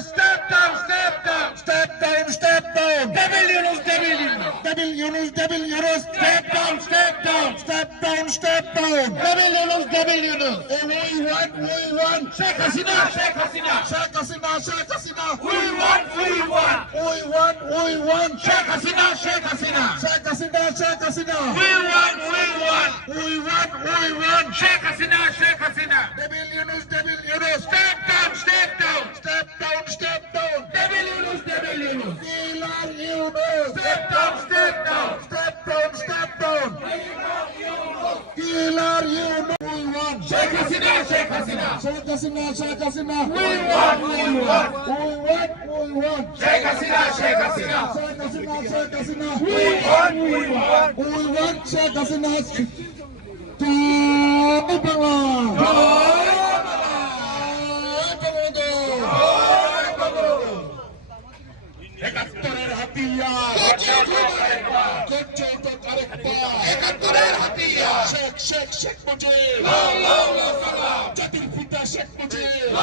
Step down, step down, step down, step down. Devil Yunus, Devil Yunus, Devil Yunus, Devil Yunus. Step down, step down, step down, step down. Devil Yunus, Devil Yunus. Eh, We want, we want. Sheikh Hasina, Sheikh Hasina, Sheikh Hasina, Sheikh Hasina. We want, we want, we want, we want. Sheikh Hasina, Sheikh Hasina, Sheikh Hasina, Sheikh Hasina. We want, we want, we want, we want. Sheikh Hasina, Sheikh Hasina. Devil Yunus, Devil Yunus. Step down, step down, Hasina. Sheikh Hasina, We want, we want, we want, we want. Sheikh Hasina, Sheikh Hasina. Sheikh Hasina, Sheikh Hasina. We want, we want, we want. Sheikh Hasina. Jai Bangla. Jai Bangla. একাত্তরের হাতিয়ার গর্জিত আরেকবার একাত্তরের হাতিয়ার শেখ শেখ শেখ মুজিব জাতির শেখ মুজিব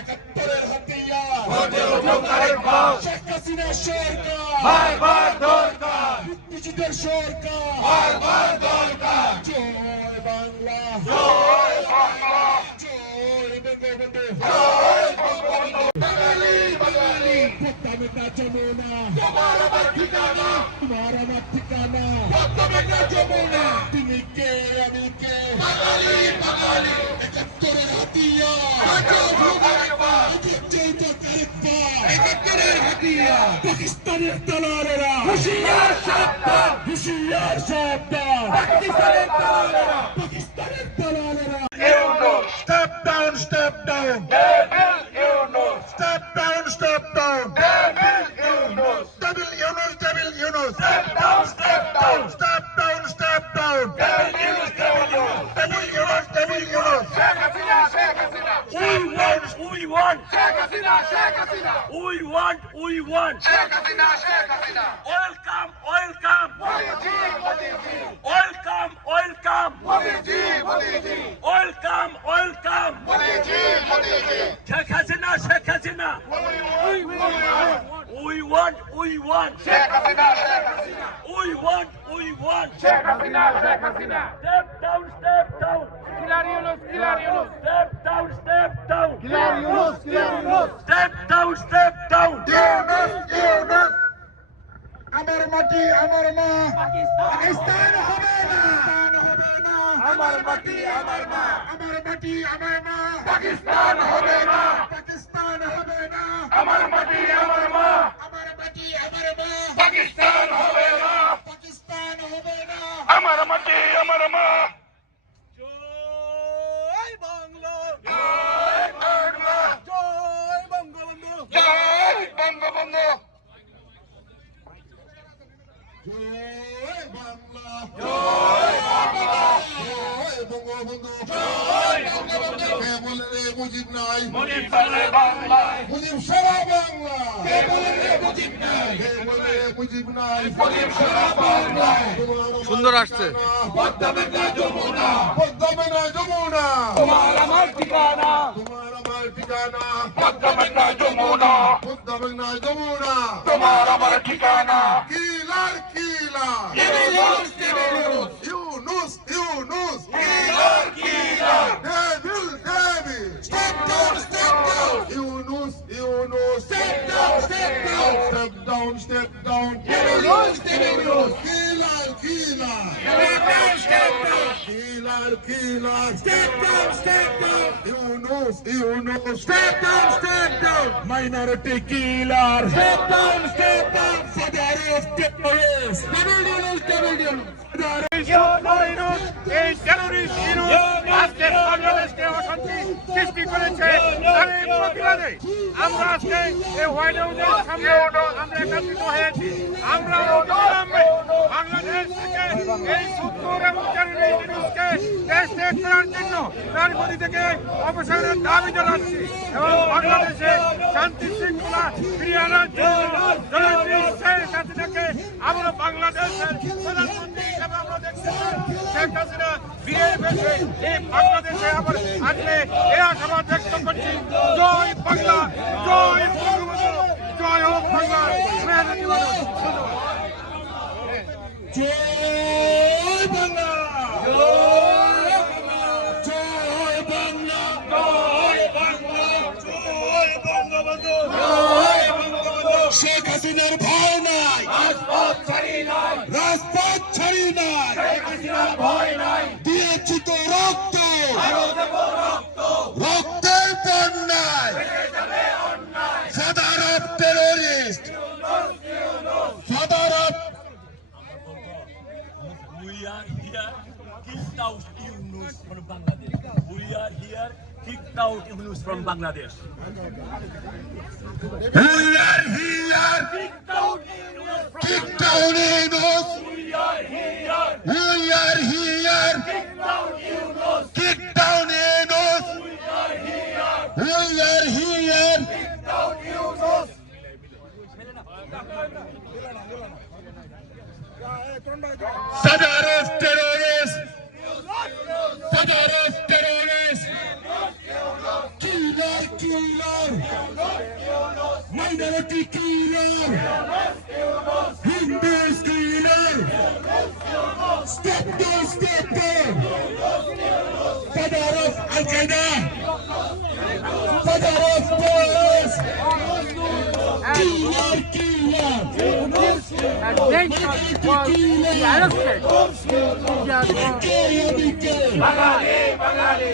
একাত্তরের হাতিয়ার শেখ হাসিনা সরকার মুক্তিযুদ্ধের সরকার জয় বাংলা জয় বাংলা পদ্মামেটা যমুনা তোমার আমার ঠিকানা তোমার আমার ঠিকানা পদ্মামেটা যমুনা তুমি কে আমি কে বাঙালি বাঙালি একাত্তরের হাতিয়া একাত্তরের হাতিয়া পাকিস্তানের দালালেরা হুশিয়ার সাবধান হুশিয়ার সাবধান পাকিস্তানের দালালেরা পাকিস্তানের দালালেরা Step down, step down. Sheikh Hasina. We want, we want. Sheikh Hasina, Sheikh Hasina. Oil come, oil come. Modi ji, Modi ji. Oil come, oil come. Modi ji, Modi ji. Oil come, oil come. Modi ji, Modi ji. Sheikh Hasina, Sheikh Hasina. We want, we want, we want. Sheikh Hasina, Sheikh Hasina. We want, we want. Sheikh Hasina, Sheikh Hasina. Step down, step down. Hilarious, hilarious. Step down, step down. Yunus, Yunus. আমার মাটি আমার মা পাকিস্তান হবে না পাকিস্তান হবে না আমার মাটি আমার মা আমার মাটি আমার মা পাকিস্তান হবে না পাকিস্তান হবে না আমার মাটি আমার মা আমার মাটি আমার মা পাকিস্তান হবে না পাকিস্তান হবে না আমার মাটি আমার মা জয় বাংলা জয় বাংলা জয় বঙ্গবন্ধু জয় বঙ্গবন্ধু জয় বাংলা। জয় বাংলা জয় বঙ্গবন্ধু জয় বঙ্গবন্ধু কে বলে রে মুজিব নাই। মুজিব সালে বাংলায় মুজিব সারা বাংলা। কে বলে রে মুজিব নাই। কে বলে রে মুজিব নাই। মুজিব সারা বাংলায় সুন্দর আসছে। পদ্মা মেঘনা যমুনা। পদ্মা মেঘনা তোমার আমার ঠিকানা। পদ্মা মেঘনা যমুনা। পদ্মা মেঘনা যমুনা। তোমার আমার ঠিকানা। Killer killer. gotta. Step down, step down. You know, you know. Step down, step down. Minority killer. Step down, step down. Father of terrorists. এই টেরোরিস্ট ইউনুস আজকে বাংলাদেশকে অশান্তি সৃষ্টি করেছে তার এই প্রতিবাদে আমরা আজকে এই হোয়াইট হাউসের সামনে আমরা একত্রিত হয়েছি আমরা বাংলাদেশ থেকে এই সত্তর এবং টেরোরিস্ট ইউনুসকে দেশ ত্যাগ করার জন্য তার গতি থেকে অবসরের দাবি জানাচ্ছি এবং বাংলাদেশে শান্তি শৃঙ্খলা ফিরিয়ে আনার জন্য জনপ্রিয় শেখ হাসিনাকে আমরা বাংলাদেশের প্রধানমন্ত্রী হিসাবে আমরা দেখছি শেখ হাসিনা বিয়ের বেশে এই বাংলাদেশে আবার আসলে এই আশাবাদ ব্যক্ত করছি জয় বাংলা জয় বঙ্গবন্ধু জয় হোক বাংলা জয় বাংলা। হাসিনার ভয় নাই রাজপথ ছাড়ি নাই রাজপথ ছাড়ি নাই শেখ হাসিনার ভয় নাই দিয়েছি তো রক্ত আরও দেব রক্ত রক্তের of terrorist father of We are here kicked out Yunus from Bangladesh. We are here kicked out Yunus from Bangladesh. We are here, Of terrorists. Father terrorists. Killer, killer. Minority killer. Hindus killer. Step down, step down. Father of Al Qaeda. Father of terrorists. Killer, killer. And then was arrested. He has gone Bangali, Bangali.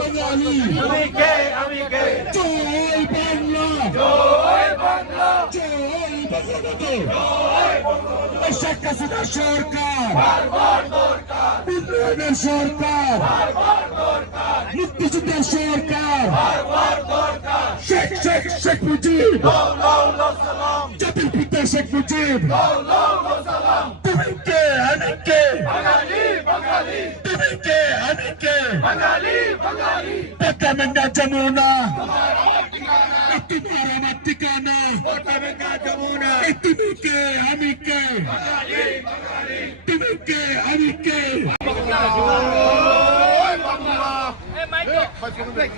বাঙালি আমি কে আমি কে জয় বাংলা জয় বাংলা জয় বঙ্গবন্ধু শেখ হাসিনা সরকার উন্নয়নের সরকার মুক্তিযুদ্ধের সরকার শেখ শেখ শেখ মুজিব জাতির পিতা শেখ মুজিব তুমি কে আমি কে বাঙালি বাঙালি তুমি কে আমি কে বাঙালি বাঙালি পদ্মা যমুনা তোমার আমার ঠিকানা যমুনা তুমি কে আমি কে তুমি কে আমি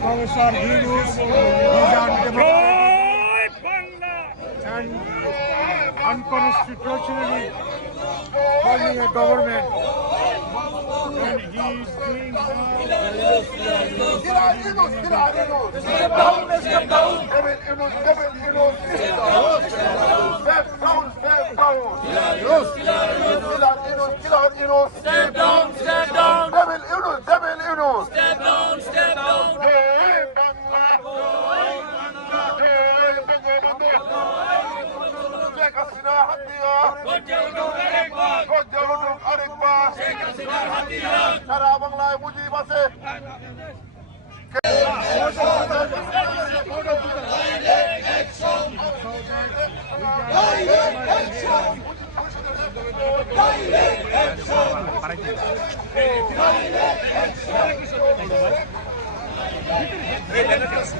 Professor Yunus and unconstitutionally forming a government. Step down, step down. Step down, step down. সারা বাংলায় মুজিব আছে আমরা মুজিবের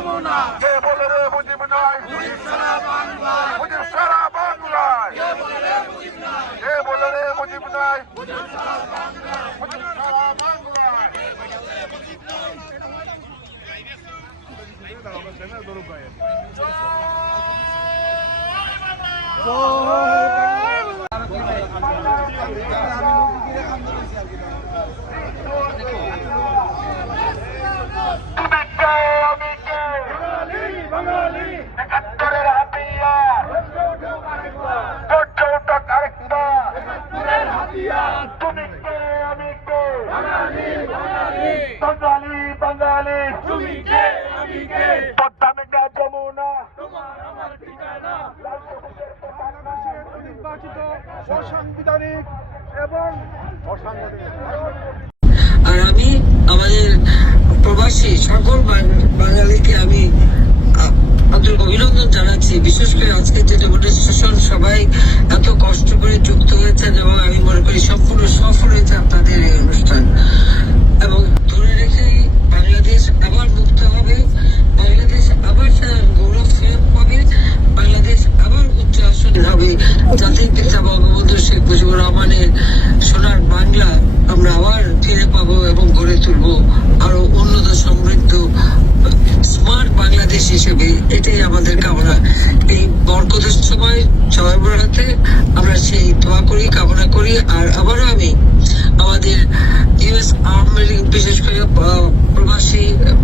কে বলে রে মুজিব নাই? মুজিব সারা বাংলায়। কে বলে রে মুজিব নাই? মুজিব সারা বাংলায়। তুমি ¡Vamos! প্রবাসী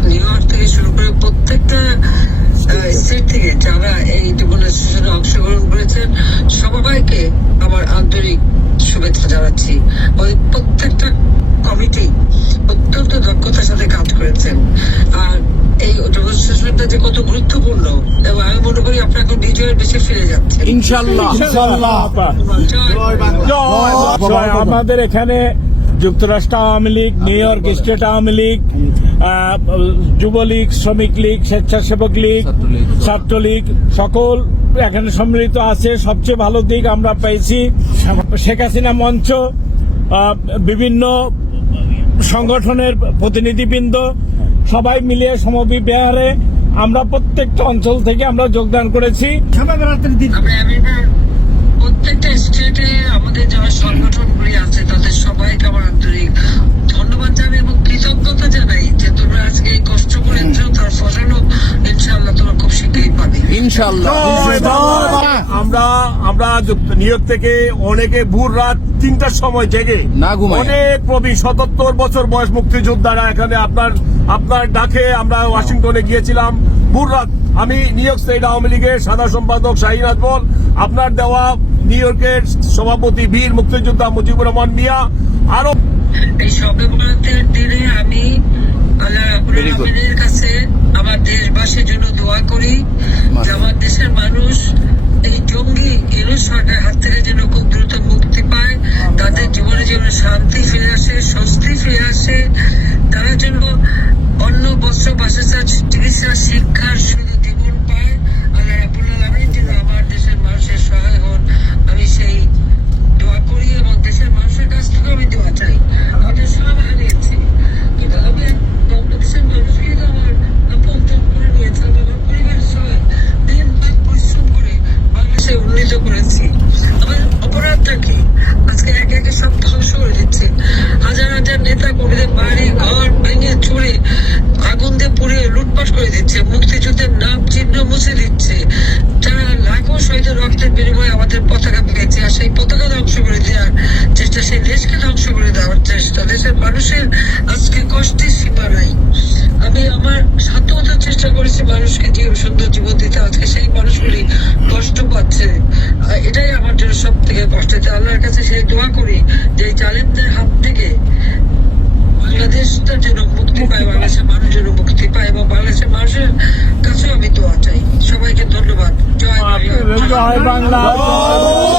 নিউ ইয়র্ক থেকে শুরু করে প্রত্যেকটা স্টেট থেকে যারা এই ডেমনস্ট্রেশনে অংশগ্রহণ করেছেন সবাইকে আমার আন্তরিক শুভেচ্ছা জানাচ্ছি। ওই প্রত্যেকটা কমিটি অত্যন্ত দক্ষতার সাথে কাজ করেছেন। আর এই ডেমনস্ট্রেশনটা যে কত গুরুত্বপূর্ণ এবং আমি মনে করি আপনার এখন বিজয়ের বেশি ফিরে যাচ্ছে ইনশাল্লাহ। ইনশাল্লাহ। আমাদের এখানে যুক্তরাষ্ট্র Awami League New York state Awami League Jubo League শ্রমিক লীগ স্বেচ্ছাসেবক লীগ ছাত্রলীগ। সকল এখানে সম্মিলিত আছে। সবচেয়ে ভালো দিক আমরা পেয়েছি শেখ হাসিনা মঞ্চ বিভিন্ন সংগঠনের প্রতিনিধিবৃন্দ সবাই মিলিয়ে সমবি বিহারে আমরা প্রত্যেকটা অঞ্চল থেকে আমরা যোগদান করেছি। প্রত্যেকটা স্টেটে আমাদের যারা সংগঠনগুলি আছে তাদের সবাইকে আমার আন্তরিক ধন্যবাদ জানাই এবং কৃতজ্ঞতা জানাই যে তোমরা আজকে এই কষ্ট করেছ তার ফসলও ইনশাল্লাহ তোমরা খুব শীঘ্রই পাবে। ইনশাল্লাহ আমরা আমরা ইয়র্ক থেকে অনেকে ভোর রাত তিনটার সময় জেগে না ঘুমায়। অনেক প্রবীণ সতাত্তর বছর বয়স মুক্তিযোদ্ধারা এখানে আপনার আপনার ডাকে আমরা ওয়াশিংটনে গিয়েছিলাম। ভোর রাত আমি নিউ ইয়র্ক স্টেট আওয়ামী লীগের সাদা সম্পাদক শাহিন আজমল আপনার দেওয়া নিউ ইয়র্কের সভাপতি বীর মুক্তিযোদ্ধা মুজিবুর রহমান মিয়া আরও এই সবে দিনে আমি আল্লাহ কাছে আমার দেশবাসীর জন্য দোয়া করি যে আমার দেশের মানুষ এই জঙ্গি ইউনুস সরকারের হাত থেকে যেন খুব দ্রুত মুক্তি পায়? তাদের জীবনে যেন শান্তি ফিরে আসে, স্বস্তি ফিরে আসে, তারা যেন অন্য বস্ত্র, বাসস্থান, চিকিৎসা, শিক্ষার শুধু জীবন পায়। আল্লাহ আলামিন যেন আমার দেশের মানুষের সহায় হন আমি সেই দোয়া করি এবং দেশের মানুষের কাছ থেকে আমি দোয়া চাই আমাদের সব হারিয়েছি কিন্তু আমি বাংলাদেশের মানুষকে আমার আপন করে নিয়েছে আমি আমার পরিবারের সবাই দিন রাত পরিশ্রম করে বাংলাদেশে উন্নীত করেছি আমার অপরাধটা কি আজকে একে একে সব ধ্বংস করে দিচ্ছে হাজার হাজার নেতা কর্মীদের বাড়ি ঘর ভেঙে চুরে আগুন দিয়ে পুড়িয়ে লুটপাট করে দিচ্ছে মুক্তিযুদ্ধের নাম মুছে দিচ্ছে যারা লাখো শহীদের রক্তের বিনিময়ে আমাদের পতাকা আর ধ্বংস করে দেওয়ার চেষ্টা সেই দেশকে ধ্বংস করে দেওয়ার চেষ্টা দেশের মানুষের আজকে কষ্টের সীমা নাই। আমি আমার সাধ্যমতো চেষ্টা করেছি মানুষকে জীবন সুন্দর জীবন দিতে। আজকে সেই মানুষগুলি কষ্ট পাচ্ছে। এটাই আমার জন্য সব থেকে কষ্ট। হচ্ছে আল্লাহর কাছে সেই দোয়া করি যে জালিমদের হাত থেকে বাংলাদেশটা যেন মুক্তি পায় বাংলাদেশের মানুষ যেন মুক্তি পায় এবং বাংলাদেশের মানুষের কাছেও আমি দোয়া চাই। সবাইকে ধন্যবাদ। জয় জয় বাংলা।